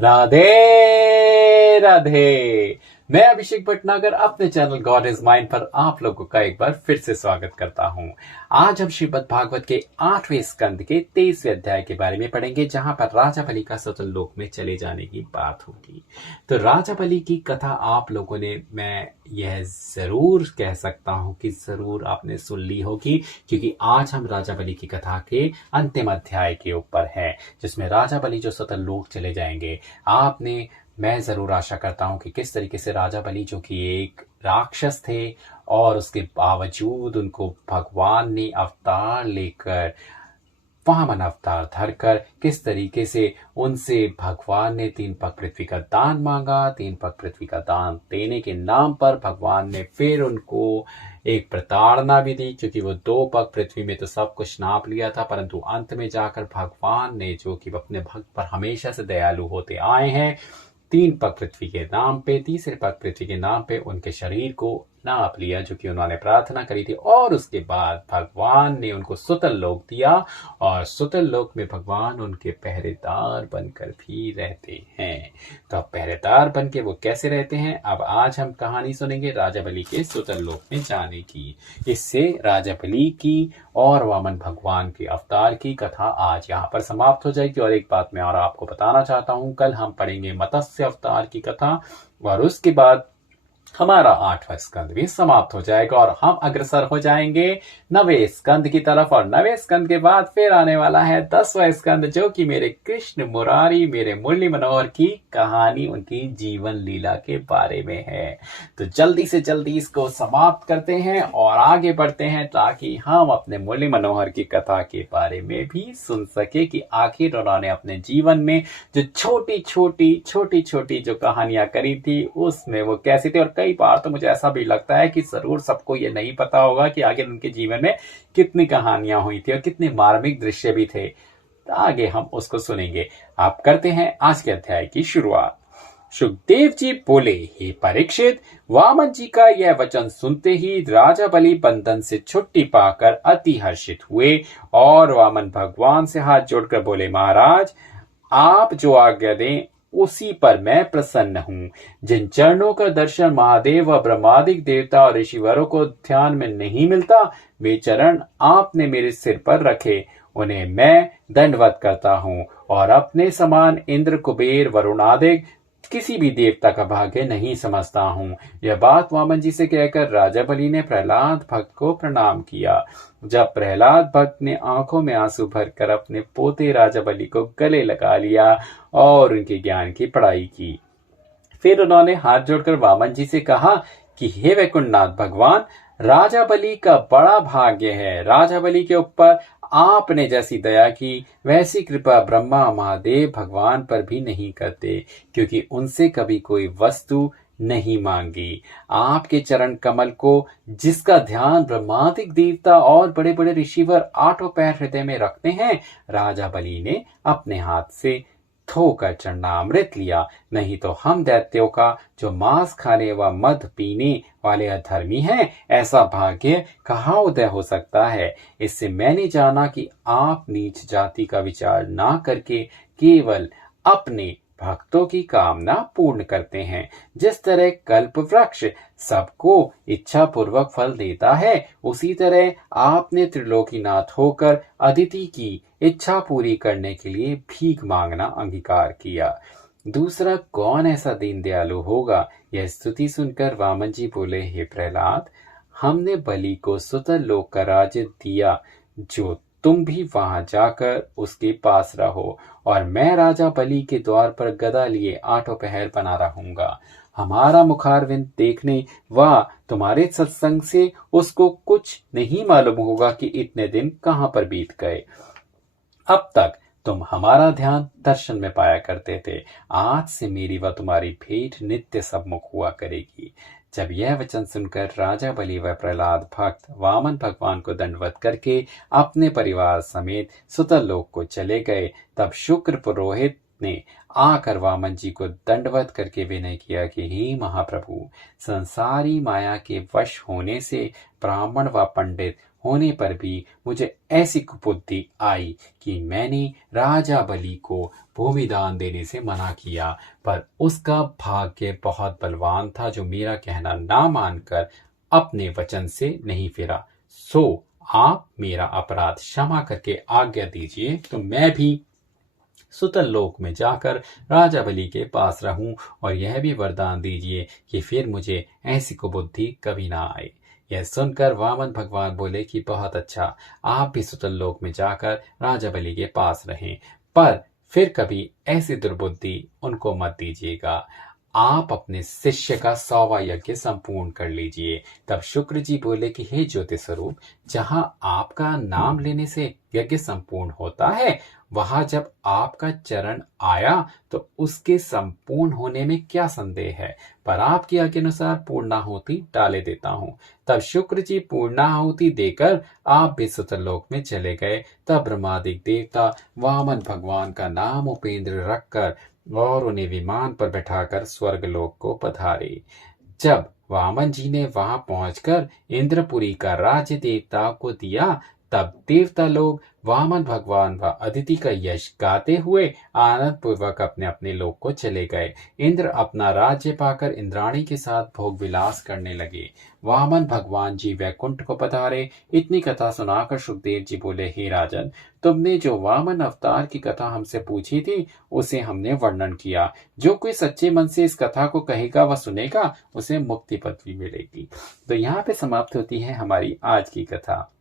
राधे राधे। मैं अभिषेक भटनागर अपने channel God is mind पर आप लोगों का एक बार फिर से स्वागत करता हूं। आज हम श्रीमद् भागवत के 8वें स्कंद के 23वें अध्याय के बारे में पढ़ेंगे, जहां पर राजा बलि का स्वतंत्र लोक में चले जाने की बात होगी। तो राजा बलि की कथा आप लोगों ने, मैं यह जरूर कह सकता हूं कि जरूर आपने सुन ली होगी, क्योंकि आज हम राजा बलि की कथा के अंतिम अध्याय के ऊपर है, जिसमें राजा बलि जो स्वतंत्र लोक चले जाएंगे। मैं जरूर आशा करता हूं कि किस तरीके से राजा बलि, जो कि एक राक्षस थे और उसके बावजूद उनको भगवान ने अवतार लेकर, वामन अवतार धरकर, किस तरीके से उनसे भगवान ने 3 पग पृथ्वी का दान मांगा। 3 पग पृथ्वी का दान देने के नाम पर भगवान ने फिर उनको एक प्रताड़ना भी दी, क्योंकि वो 2 पग पृथ्वी में तो सब कुछ नाप लिया था, परंतु अंत में जाकर भगवान ने, जो कि अपने भक्त पर हमेशा से दयालु होते आए हैं, 3 पग पृथ्वी के नाम पे, तीसरे पग पृथ्वी के नाम पे उनके शरीर को नाप लिया, जो कि उन्होंने प्रार्थना करी थी। और उसके बाद भगवान ने उनको सुतल लोक दिया, और सुतल लोक में भगवान उनके पहरेदार बनकर भी रहते हैं। तो अब पहरेदार बन के वो कैसे रहते हैं, अब आज हम कहानी सुनेंगे राजा बलि के सुतल लोक में जाने की। इससे राजा बलि की और वामन भगवान के अवतार की कथा आज यहाँ पर समाप्त हो जाएगी। और एक बात मैं और आपको बताना चाहता हूँ, कल हम पढ़ेंगे मत्स्य अवतार की कथा, और उसके बाद हमारा 8वां स्कंद भी समाप्त हो जाएगा और हम अग्रसर हो जाएंगे 9वें स्कंद की तरफ। और 9वें स्कंद के बाद फिर आने वाला है 10वां स्कंद, जो कि मेरे कृष्ण मुरारी, मेरे मुरली मनोहर की कहानी, उनकी जीवन लीला के बारे में है। तो जल्दी से जल्दी इसको समाप्त करते हैं और आगे बढ़ते हैं, ताकि हम अपने मुरली मनोहर की कथा के बारे में भी सुन सके कि आखिर उन्होंने अपने जीवन में जो छोटी छोटी जो कहानियां करी थी, उसमें वो कैसी थी। और कई बार तो मुझे ऐसा भी लगता है कि जरूर सबको ये नहीं पता होगा कि आगे उनके जीवन में कितनी कहानियां हुई थी और कितने मार्मिक दृश्य भी थे। तो आगे हम उसको सुनेंगे। आप करते हैं आज के अध्याय की शुरुआत। सुखदेव जी बोले, हे परीक्षित, वामन जी का यह वचन सुनते ही राजा बलि बंधन से छुट्टी पाकर अति हर्षित हुए और वामन भगवान से हाथ जोड़कर बोले, महाराज, आप जो आज्ञा दें उसी पर मैं प्रसन्न हूँ। जिन चरणों का दर्शन महादेव व ब्रह्मादिक देवता और ऋषिवरों को ध्यान में नहीं मिलता, वे चरण आपने मेरे सिर पर रखे, उन्हें मैं दंडवत करता हूँ और अपने समान इंद्र, कुबेर, वरुणादिक किसी भी देवता का भाग्य नहीं समझता हूँ। यह बात वामन जी से कहकर राजा बलि ने प्रहलाद भक्त को प्रणाम किया। जब प्रहलाद भक्त ने आंखों में आंसू भरकर अपने पोते राजा बलि को गले लगा लिया और उनके ज्ञान की पढ़ाई की, फिर उन्होंने हाथ जोड़कर वामन जी से कहा कि हे वैकुंठनाथ भगवान, राजा बलि का बड़ा भाग्य है। राजा बलि के ऊपर आपने जैसी दया की, वैसी कृपा ब्रह्मा महादेव भगवान पर भी नहीं करते, क्योंकि उनसे कभी कोई वस्तु नहीं मांगी। आपके चरण कमल को, जिसका ध्यान ब्रह्मादिक देवता और बड़े बड़े ऋषिवर आठों पैर हृदय में रखते हैं, राजा बलि ने अपने हाथ से धोकर चरणामृत लिया। नहीं तो हम दैत्यों का, जो मांस खाने व मद पीने वाले अधर्मी हैं, ऐसा भाग्य कहाँ उदय हो सकता है। इससे मैंने जाना कि आप नीच जाति का विचार ना करके केवल अपने भक्तों की कामना पूर्ण करते हैं। जिस तरह कल्प वृक्ष सबको इच्छा पूर्वक फल देता है, उसी तरह आपने त्रिलोकीनाथ होकर अदिति की इच्छा पूरी करने के लिए भीख मांगना अंगीकार किया। दूसरा कौन ऐसा दीन दयालु होगा। यह स्तुति सुनकर वामन जी बोले, हे प्रहलाद, हमने बलि को सुतल लोक का राज्य दिया, जो तुम भी वहां जाकर उसके पास रहो, और मैं राजा बलि के द्वार पर गदा लिए 8 पहर बना रहूंगा। हमारा मुखारविंद देखने व तुम्हारे सत्संग से उसको कुछ नहीं मालूम होगा कि इतने दिन कहाँ पर बीत गए। अब तक तुम हमारा ध्यान दर्शन में पाया करते थे, आज से मेरी व तुम्हारी भेंट नित्य सम्मुख हुआ करेगी। जब यह वचन सुनकर राजा बलि व प्रहलाद भक्त वामन भगवान को दंडवत करके अपने परिवार समेत सुतल लोक को चले गए, तब शुक्र पुरोहित ने आकर वामन जी को दंडवत करके विनय किया कि हे महाप्रभु, संसारी माया के वश होने से ब्राह्मण व पंडित होने पर भी मुझे ऐसी कुबुद्धि आई कि मैंने राजा बलि को भूमि दान देने से मना किया, पर उसका भाग्य बहुत बलवान था जो मेरा कहना ना मानकर अपने वचन से नहीं फिरा। सो आप मेरा अपराध क्षमा करके आज्ञा दीजिए, तो मैं भी सुतल लोक में जाकर राजा बलि के पास रहूं, और यह भी वरदान दीजिए कि फिर मुझे ऐसी कुबुद्धि कभी ना आए। यह सुनकर वामन भगवान बोले कि बहुत अच्छा, आप भी सुतल लोक में जाकर राजा बलि के पास रहें, पर फिर कभी ऐसी दुर्बुद्धि उनको मत दीजिएगा। आप अपने शिष्य का 100वां यज्ञ संपूर्ण कर लीजिए। तब शुक्र जी बोले कि हे ज्योति स्वरूप, जहां आपका नाम लेने से यज्ञ संपूर्ण होता है, वहां जब आपका चरण आया तो उसके संपूर्ण होने में क्या संदेह है, पर आपकी आज्ञा अनुसार पूर्णाहुति डाले देता हूँ। तब शुक्र जी पूर्णाहुति देकर आप भी सुतरलोक में चले गए। तब ब्रह्मादिक देवता वामन भगवान का नाम उपेंद्र रखकर और उन्हें विमान पर बैठाकर स्वर्गलोक को पधारे। जब वामन जी ने वहां पहुंचकर इंद्रपुरी का राज्य देवता को दिया, तब देवता लोग वामन भगवान व अदिति का यश गाते हुए आनंद पूर्वक अपने अपने लोक को चले गए। इंद्र अपना राज्य पाकर इंद्राणी के साथ भोग विलास करने लगे। वामन भगवान जी वैकुंठ को पधारे। इतनी कथा सुनाकर सुखदेव जी बोले, हे राजन, तुमने जो वामन अवतार की कथा हमसे पूछी थी उसे हमने वर्णन किया। जो कोई सच्चे मन से इस कथा को कहेगा व सुनेगा, उसे मुक्ति पदवी मिलेगी। तो यहाँ पे समाप्त होती है हमारी आज की कथा।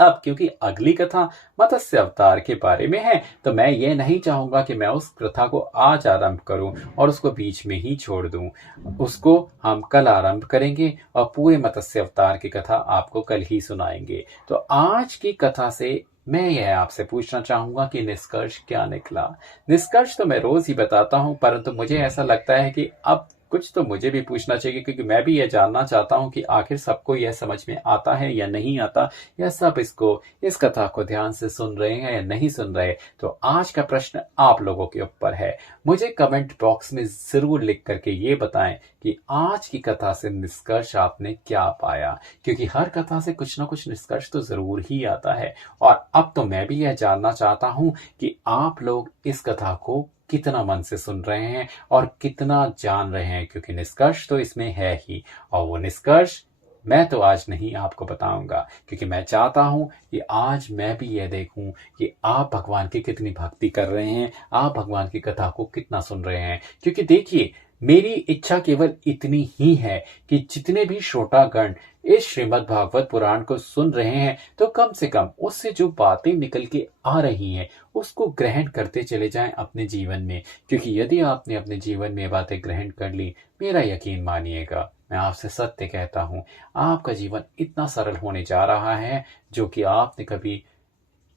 अब क्योंकि अगली कथा मत्स्य अवतार के बारे में है, तो मैं ये नहीं चाहूंगा कि मैं उस कथा को आज आरंभ करूं और उसको बीच में ही छोड़ दूं। उसको हम कल आरंभ करेंगे और पूरे मत्स्य अवतार की कथा आपको कल ही सुनाएंगे। तो आज की कथा से मैं यह आपसे पूछना चाहूंगा कि निष्कर्ष क्या निकला। निष्कर्ष तो मैं रोज ही बताता हूं, परंतु मुझे ऐसा लगता है कि अब कुछ तो मुझे भी पूछना चाहिए, क्योंकि मैं भी यह जानना चाहता हूं कि आखिर सबको यह समझ में आता है या नहीं आता, या सब इस कथा को ध्यान से सुन रहे हैं या नहीं सुन रहे। तो आज का प्रश्न आप लोगों के ऊपर है। मुझे कमेंट बॉक्स में जरूर लिख करके ये बताएं कि आज की कथा से निष्कर्ष आपने क्या पाया, क्योंकि हर कथा से कुछ ना कुछ निष्कर्ष तो जरूर ही आता है। और अब तो मैं भी यह जानना चाहता हूं कि आप लोग इस कथा को कितना मन से सुन रहे हैं और कितना जान रहे हैं, क्योंकि निष्कर्ष तो इसमें है ही। और वो निष्कर्ष मैं तो आज नहीं आपको बताऊंगा, क्योंकि मैं चाहता हूं कि आज मैं भी यह देखूं कि आप भगवान की कितनी भक्ति कर रहे हैं, आप भगवान की कथा को कितना सुन रहे हैं। क्योंकि देखिए, मेरी इच्छा केवल इतनी ही है कि जितने भी श्रोतागण इस श्रीमद् भागवत पुराण को सुन रहे हैं, तो कम से कम उससे जो बातें निकल के आ रही हैं उसको ग्रहण करते चले जाएं अपने जीवन में। क्योंकि यदि आपने अपने जीवन में बातें ग्रहण कर ली, मेरा यकीन मानिएगा, मैं आपसे सत्य कहता हूं, आपका जीवन इतना सरल होने जा रहा है जो कि आपने कभी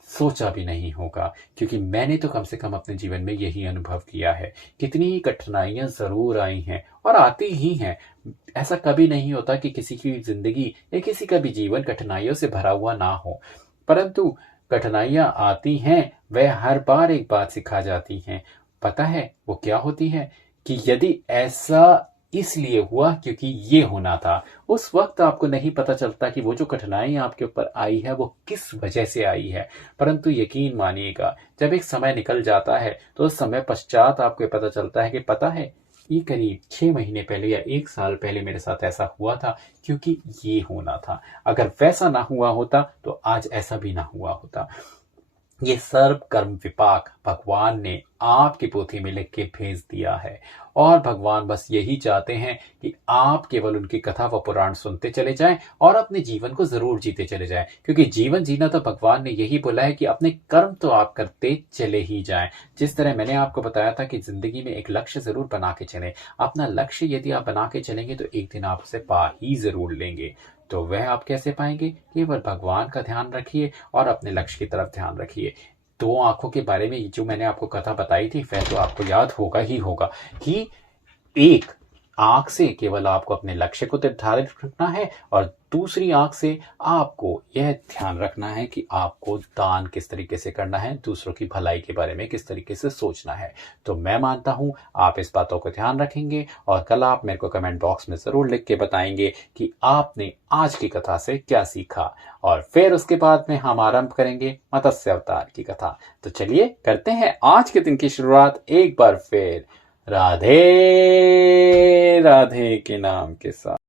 सोचा भी नहीं होगा। क्योंकि मैंने तो कम से कम अपने जीवन में यही अनुभव किया है। कितनी ही कठिनाइयां जरूर आई हैं और आती ही हैं। ऐसा कभी नहीं होता कि किसी की जिंदगी या किसी का भी जीवन कठिनाइयों से भरा हुआ ना हो, परंतु कठिनाइयां आती हैं, वह हर बार एक बात सिखा जाती हैं। पता है वो क्या होती है? कि यदि ऐसा इसलिए हुआ क्योंकि ये होना था, उस वक्त आपको नहीं पता चलता कि वो जो कठिनाई आपके ऊपर आई है वो किस वजह से आई है। परंतु यकीन मानिएगा, जब एक समय निकल जाता है तो उस समय पश्चात आपको पता चलता है कि पता है, ये करीब 6 महीने पहले या 1 साल पहले मेरे साथ ऐसा हुआ था, क्योंकि ये होना था। अगर वैसा ना हुआ होता तो आज ऐसा भी ना हुआ होता। ये सर्व कर्म विपाक भगवान ने आपकी पोथी में लिख के भेज दिया है, और भगवान बस यही चाहते हैं कि आप केवल उनकी कथा व पुराण सुनते चले जाएं और अपने जीवन को जरूर जीते चले जाएं। क्योंकि जीवन जीना तो भगवान ने यही बोला है कि अपने कर्म तो आप करते चले ही जाएं। जिस तरह मैंने आपको बताया था कि जिंदगी में एक लक्ष्य जरूर बना के चलें। अपना लक्ष्य यदि आप बना के चलेंगे तो एक दिन आप उसे पा ही जरूर लेंगे। तो वह आप कैसे पाएंगे? केवल भगवान का ध्यान रखिए और अपने लक्ष्य की तरफ ध्यान रखिए। 2 आंखों के बारे में जो मैंने आपको कथा बताई थी, वह तो आपको याद होगा ही होगा कि एक आंख से केवल आपको अपने लक्ष्य को निर्धारित रखना है और दूसरी आंख से आपको यह ध्यान रखना है कि आपको दान किस तरीके से करना है, दूसरों की भलाई के बारे में किस तरीके से सोचना है। तो मैं मानता हूं आप इस बातों को ध्यान रखेंगे और कल आप मेरे को कमेंट बॉक्स में जरूर लिख के बताएंगे कि आपने आज की कथा से क्या सीखा। और फिर उसके बाद में हम आरंभ करेंगे मत्स्य अवतार की कथा। तो चलिए करते हैं आज के दिन की शुरुआत एक बार फिर राधे राधे के नाम के साथ।